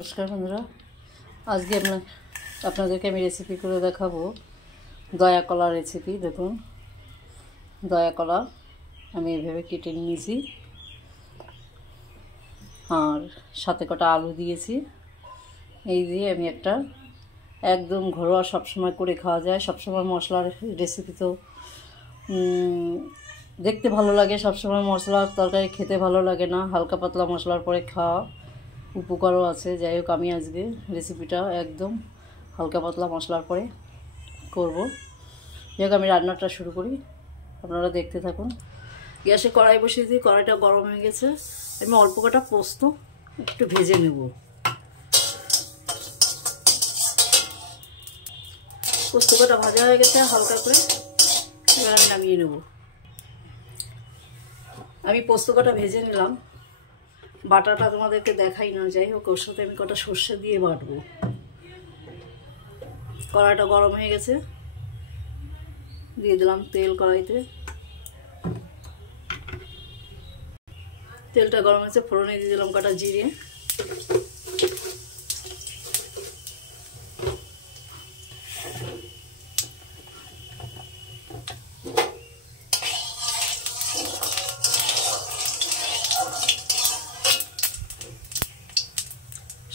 নমস্কার বন্ধুরা, আজকে আপনাদেরকে আমি রেসিপি করে দেখাবো দয়া কলা রেসিপি। দেখুন, দয়া কলা আমি এইভাবে কেটে নিয়েছি আর সাথে কটা আলু দিয়েছি। এই দিয়ে আমি একটা একদম ঘরোয়া সবসময় করে খাওয়া যায়, সবসময় মশলার রেসিপি তো দেখতে ভালো লাগে, সবসময় মশলার তরকারি খেতে ভালো লাগে না, হালকা পাতলা মশলার পরে খাওয়া উপকারও আছে। যাই হোক, আমি আজকে রেসিপিটা একদম হালকা পাতলা মশলার পরে করব। যাই হোক, আমি রান্নাটা শুরু করি, আপনারা দেখতে থাকুন। গ্যাসে কড়াই বসিয়ে দিয়ে কড়াইটা গরম হয়ে গেছে। আমি অল্প কটা পোস্ত একটু ভেজে নেব। পোস্ত কটা ভাজা হয়ে গেছে হালকা করে, এবার আমি নামিয়ে নেব। আমি পোস্ত কটা ভেজে নিলাম, বাটাটা তোমাদেরকে দেখাই না। যাই হোক, ওর সাথে আমি কটা সর্ষে দিয়ে বাটবো। কড়াইটা গরম হয়ে গেছে, দিয়ে দিলাম তেল কড়াইতে। তেলটা গরম হয়েছে, ফোড়নে দিয়ে দিলাম কটা জিরে,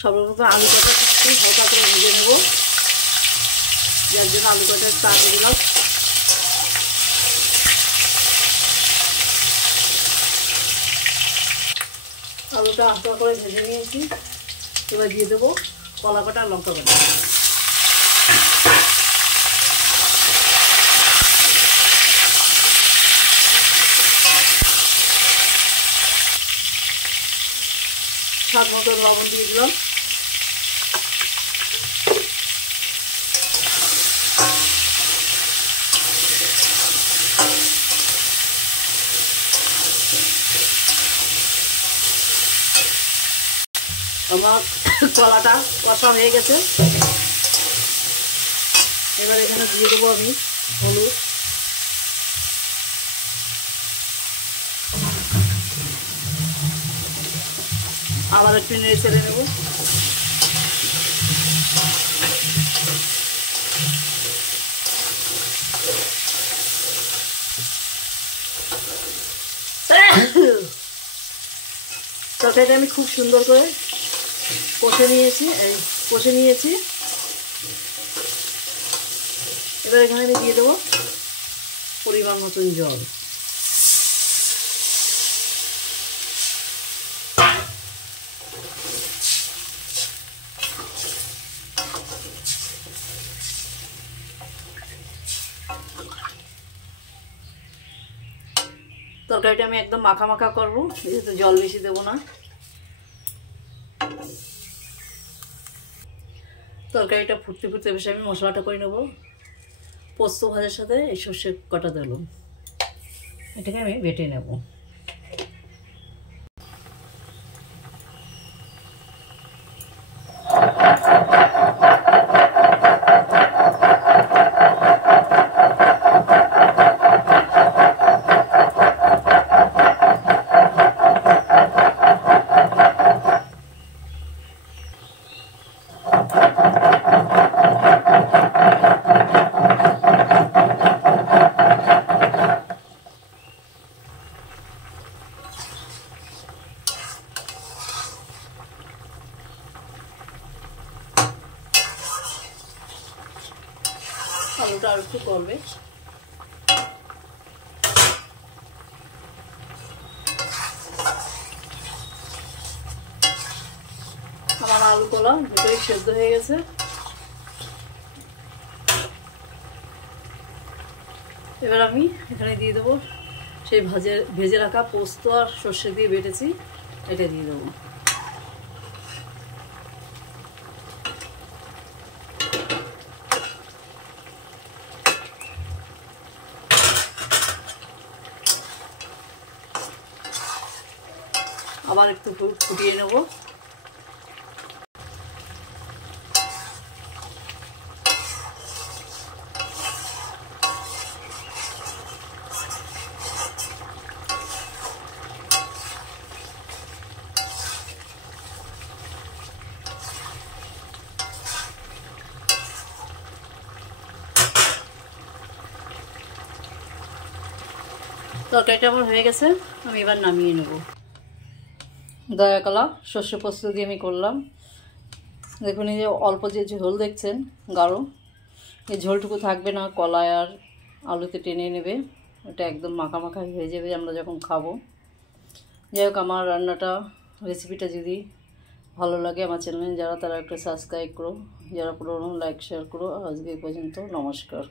সর্বপ্রথম আলু কটা একটু হালকা করে ভেজে নেব, যার জন্য আলু কটা একটু আগে দিলাম। আলুটা হালকা করে ভেজে নিয়েছি, এবার দিয়ে দেবো কলা কটা লঙ্কা কটা। স্বাদ মতো লবণ দিয়ে দিলাম। আমার কলাটা কষা হয়ে গেছে, এবার এখানে দিয়ে দেবো আমি হলুদ, আবার একটু নেড়ে চেড়ে নেব। তরকারিটা আমি খুব সুন্দর করে কষে নিয়েছি। এবার এখানে আমি দিয়ে দেবো পরিমাণ মতন জল। তরকারিটা আমি একদম মাখা মাখা করবো, যেহেতু জল বেশি দেবো না। তরকারিটা ফুটতে ফুটতে বেশি আমি মশলাটা করে নেবো। পোস্ত ভাজার সাথে এই সর্ষে কটা দিলাম, এটাকে আমি বেটে নেব। আলুটা আর একটু করবে। আমার আলু কলা দুটোই সেদ্ধ হয়ে গেছে। এবার আমি এখানে দিয়ে দেবো সেই ভেজে রাখা পোস্ত আর সর্ষে দিয়ে বেটেছি, এটা দিয়ে দেবো। আবার একটু ফুটিয়ে নেব। তরকারিটা আমার হয়ে গেছে, আমি এবার নামিয়ে নেব। দয়াকলা শস্য পোস্ত দিয়ে আমি করলাম। দেখুন এই যে অল্প যে ঝোল দেখছেন গাঢ়, এই ঝোলটুকু থাকবে না, কলায় আর আলুতে টেনে নেবে, এটা একদম মাখা মাখা হয়ে যাবে আমরা যখন খাবো। যাই হোক, আমার রান্নাটা রেসিপিটা যদি ভালো লাগে আমার চ্যানেলে যারা, তারা একটা সাবস্ক্রাইব করো, যারা পুরনো লাইক শেয়ার করো। আজকে এই পর্যন্ত, নমস্কার।